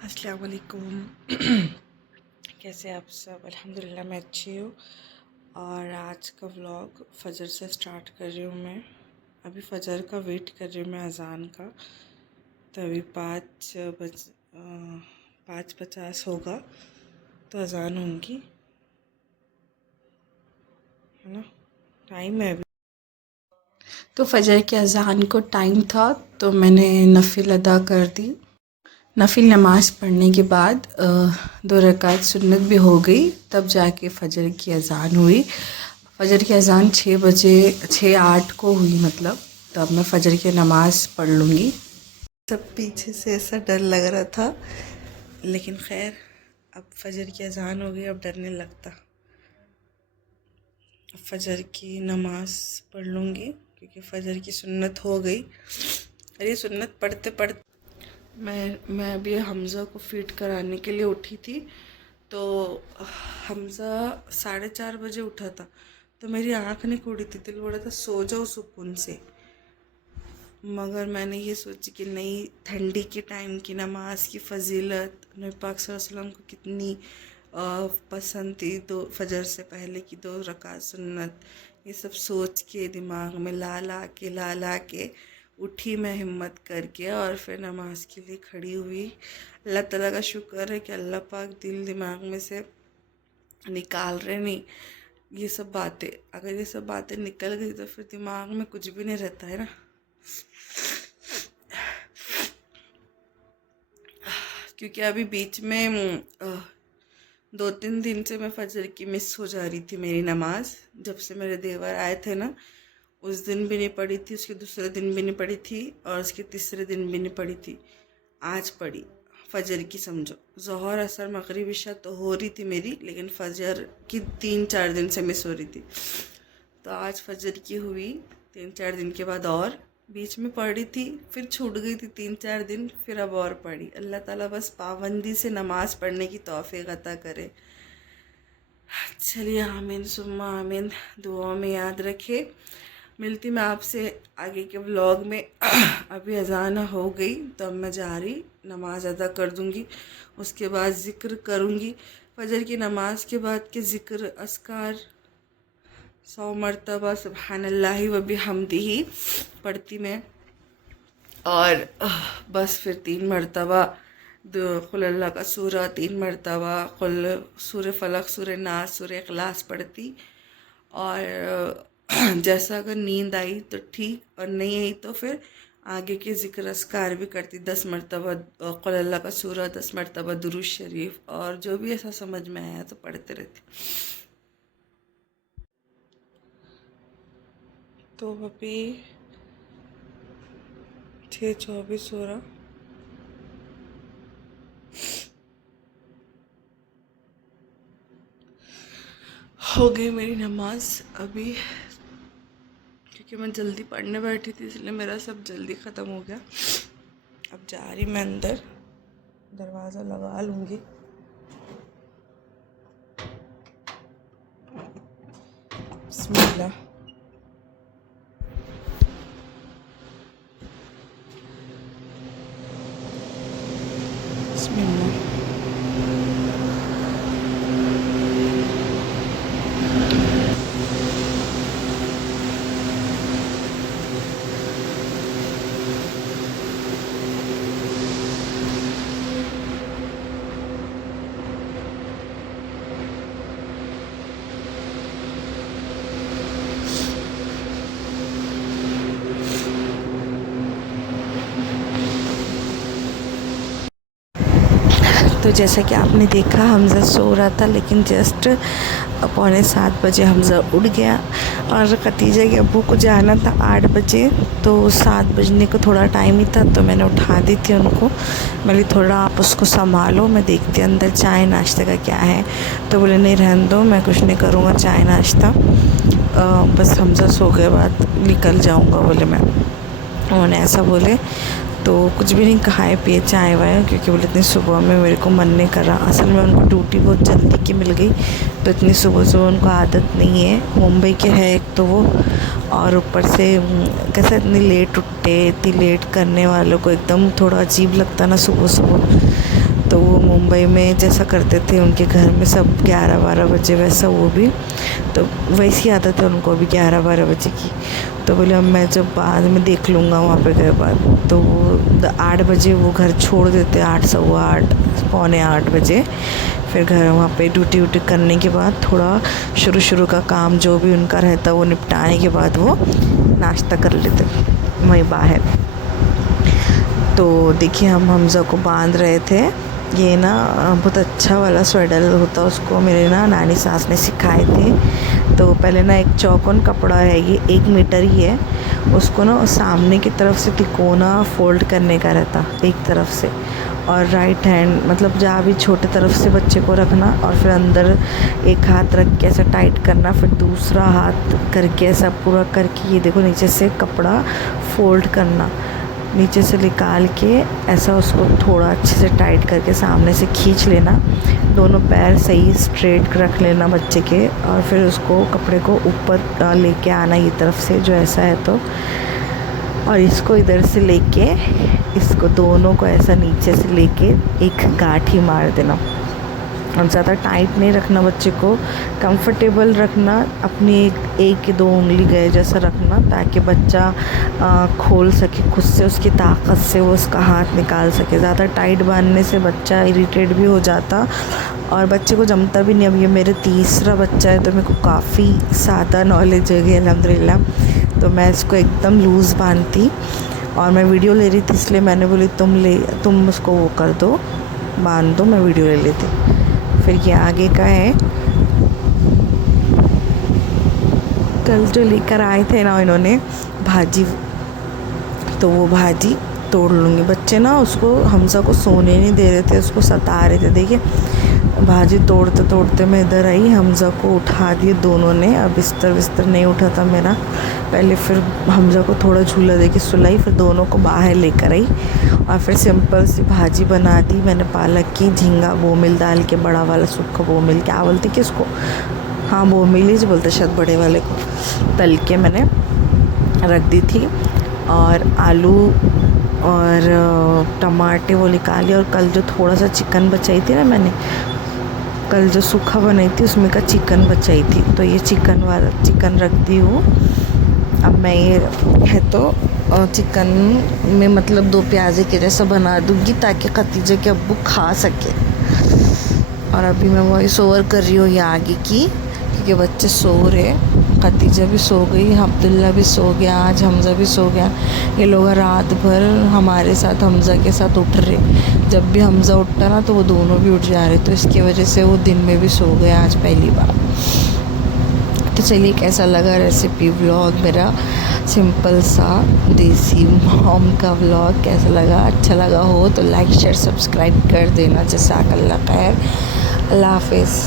अस्सलाम वालेकुम। कैसे आप सब? अल्हम्दुलिल्लाह मैं अच्छी हूँ। और आज का व्लॉग फ़जर से स्टार्ट कर रही हूँ मैं। अभी फ़जर का वेट कर रही हूँ मैं, अज़ान का। तो अभी 5:50 होगा तो अज़ान होंगी, है ना। टाइम है अभी। तो फ़जर के अज़ान को टाइम था तो मैंने नफ़िल अदा कर दी। नफिल नमाज पढ़ने के बाद 2 रकात सुन्नत भी हो गई, तब जाके फ़जर की अज़ान हुई। फ़जर की अज़ान 6 बजे 6:08 को हुई, मतलब तब मैं फ़जर की नमाज़ पढ़ लूँगी। सब पीछे से ऐसा डर लग रहा था, लेकिन खैर अब फ़जर की अज़ान हो गई, अब डर नहीं लगता। फ़जर की नमाज़ पढ़ लूँगी क्योंकि फ़जर की सुन्नत हो गई। अरे सुन्नत पढ़ते पढ़ते मैं अभी हमज़ा को फ़ीड कराने के लिए उठी थी, तो हमज़ा 4:30 बजे उठा था, तो मेरी आँख नहीं खुली थी। दिल बोला था सो जाओ सुकून से, मगर मैंने ये सोची कि नहीं, ठंडी के टाइम की नमाज की फ़जीलत नबी पाक सल्लल्लाहु अलैहि वसल्लम को कितनी पसंद थी। दो फ़जर से पहले की 2 रकात सुन्नत, ये सब सोच के दिमाग में ला ला के उठी मैं हिम्मत करके, और फिर नमाज के लिए खड़ी हुई। अल्लाह ताला का शुक्र है कि अल्लाह पाक दिल दिमाग में से निकाल रहे नहीं ये सब बातें। अगर ये सब बातें निकल गई तो फिर दिमाग में कुछ भी नहीं रहता है ना। क्योंकि अभी बीच में 2-3 दिन से मैं फ़जर की मिस हो जा रही थी मेरी नमाज। जब से मेरे देवर आए थे ना, उस दिन भी नहीं पढ़ी थी, उसके दूसरे दिन भी नहीं पढ़ी थी, और उसके तीसरे दिन भी नहीं पढ़ी थी। आज पढ़ी फ़जर की, समझो ज़ोहर असर मगरिब इशा तो हो रही थी मेरी, लेकिन फ़जर की 3-4 दिन से मिस हो रही थी। तो आज फ़जर की हुई 3-4 दिन के बाद, और बीच में पढ़ी थी, फिर छूट गई थी 3-4 दिन, फिर अब और पढ़ी। अल्लाह ताला बस पाबंदी से नमाज़ पढ़ने की तौफ़ीक़ अता करे। चलिए, आमीन सुम्मा आमीन, दुआ में याद रखे। मिलती मैं आपसे आगे के व्लॉग में। अभी अज़ान हो गई तो अब मैं जा रही, नमाज अदा कर दूँगी, उसके बाद ज़िक्र करूँगी। फ़जर की नमाज के बाद के ज़िक्र अस्कार 100 मरतबा सुबहानल्लाहि व बिहम्दिही पढ़ती मैं। और बस फिर 3 मरतबा कुल अल्लाह का सूरा, 3 मरतबा कुल, सूर फलक, सूर नास, सूर इखलास पढ़ती। और जैसा अगर नींद आई तो ठीक, और नहीं आई तो फिर आगे के ज़िक्र अस्कार भी करती। 10 मरतबा कुल अल्लाह का सूरा, 10 मरतबा दुरूद शरीफ, और जो भी ऐसा समझ में आया तो पढ़ते रहती। तो अभी 6:24 हो रहा, हो गई मेरी नमाज अभी। क्योंकि मैं जल्दी पढ़ने बैठी थी, इसलिए मेरा सब जल्दी ख़त्म हो गया। अब जा रही मैं अंदर, दरवाज़ा लगा लूँगी। बिस्मिल्लाह। बिस्मिल्लाह। तो जैसा कि आपने देखा, हमज़ा सो रहा था, लेकिन जस्ट 6:45 हमज़ा उठ गया। और खतीजा के अब्बू को जाना था 8 बजे, तो 7 बजने को थोड़ा टाइम ही था, तो मैंने उठा दी थी उनको। मैंने थोड़ा आप उसको संभालो, मैं देखती अंदर चाय नाश्ते का क्या है। तो बोले नहीं रहने दो, मैं कुछ नहीं करूँगा चाय नाश्ता, बस हमज़ा सो गए बाद निकल जाऊँगा, बोले मैं। उन्होंने ऐसा बोले, तो कुछ भी नहीं खाए पिए चाय वाय, क्योंकि बोले इतनी सुबह में मेरे को मन नहीं कर रहा। असल में उनको ड्यूटी बहुत जल्दी की मिल गई, तो इतनी सुबह सुबह उनको आदत नहीं है। मुंबई के है एक तो वो, और ऊपर से कैसे इतनी लेट उठते, इतनी लेट करने वालों को एकदम थोड़ा अजीब लगता ना सुबह सुबह। तो वो मुंबई में जैसा करते थे उनके घर में सब 11-12 बजे, वैसा वो भी, तो वैसी आदत है उनको भी 11-12 बजे की। तो बोले अब मैं जब बाद में देख लूँगा वहाँ पे गए बाद। तो वो 8 बजे वो घर छोड़ देते, 8, सवा 8, पौने 8 बजे। फिर घर वहाँ पे ड्यूटी व्यूटी करने के बाद थोड़ा शुरू का काम जो भी उनका रहता वो निपटाने के बाद वो नाश्ता कर लेते वहीं बाहर। तो देखिए हम हमज़ा को बांध रहे थे। ये ना बहुत अच्छा वाला स्वेटर होता, उसको मेरे ना नानी सास ने सिखाए थे। तो पहले ना एक चौकोन कपड़ा है, ये 1 मीटर ही है, उसको ना सामने की तरफ से तिकोना फोल्ड करने का रहता एक तरफ से, और राइट हैंड मतलब जहाँ भी छोटे तरफ से बच्चे को रखना, और फिर अंदर एक हाथ रख के ऐसा टाइट करना, फिर दूसरा हाथ करके ऐसा पूरा करके ये देखो नीचे से कपड़ा फोल्ड करना, नीचे से निकाल के ऐसा उसको थोड़ा अच्छे से टाइट करके सामने से खींच लेना, दोनों पैर सही स्ट्रेट रख लेना बच्चे के, और फिर उसको कपड़े को ऊपर लेके आना ये तरफ से जो ऐसा है तो, और इसको इधर से लेके इसको दोनों को ऐसा नीचे से लेके एक गांठी मार देना, और ज़्यादा टाइट नहीं रखना बच्चे को, कंफर्टेबल रखना, अपनी एक या 2 उंगली गए जैसा रखना, ताकि बच्चा खोल सके खुद से, उसकी ताकत से वो उसका हाथ निकाल सके। ज़्यादा टाइट बांधने से बच्चा इरिटेट भी हो जाता और बच्चे को जमता भी नहीं। अब ये मेरे तीसरा बच्चा है तो मेरे को काफ़ी ज़्यादा नॉलेज है अल्हम्दुलिल्लाह। तो मैं इसको एकदम लूज़ बांधती, और मैं वीडियो ले रही थी इसलिए मैंने बोली तुम उसको वो कर दो, बांध दो, मैं वीडियो ले लेती। फिर ये आगे का है, कल जो लेकर आए थे ना इन्होंने भाजी, तो वो भाजी तोड़ लूँगी। बच्चे ना उसको हमज़ा को सोने नहीं दे रहे थे, उसको सता रहे थे। देखिए भाजी तोड़ते तोड़ते मैं इधर आई, हमज़ा को उठा दिए दोनों ने। अब बिस्तर नहीं उठा था मेरा पहले, फिर हमज़ा को थोड़ा झूला दे के सुलाई, फिर दोनों को बाहर लेकर आई और फिर सिंपल सी भाजी बना दी मैंने, पालक की, झींगा बोमिल डाल के, बड़ा वाला सूखा बोमिल क्या बोलते किसको, हाँ बोमिल ही बोलते शायद बड़े वाले को, तल के मैंने रख दी थी। और आलू और टमाटे वो निकाली, और कल जो थोड़ा सा चिकन बचाई थी ना मैंने, कल जो सूखा बनाई थी उसमें का चिकन बचाई थी, तो ये चिकन रख दी हूँ। अब मैं ये है तो चिकन में मतलब 2 प्याज़े के जैसा बना दूँगी ताकि खतीजे के अब्बू खा सके। और अभी मैं वॉइस ओवर कर रही हूँ ये आगे की, क्योंकि बच्चे सो रहे, खतीजा भी सो गई, अब्दुल्ला भी सो गया, आज हमज़ा भी सो गया। ये लोग रात भर हमारे साथ हमज़ा के साथ उठ रहे, जब भी हमज़ा उठता ना तो वो दोनों भी उठ जा रहे, तो इसकी वजह से वो दिन में भी सो गए आज पहली बार। तो चलिए कैसा लगा रेसिपी व्लॉग मेरा, सिंपल सा देसी मॉम का व्लॉग कैसा लगा, अच्छा लगा हो तो लाइक शेयर सब्सक्राइब कर देना। जज़ाकल्लाह खैर, अल्लाह हाफ़िज़।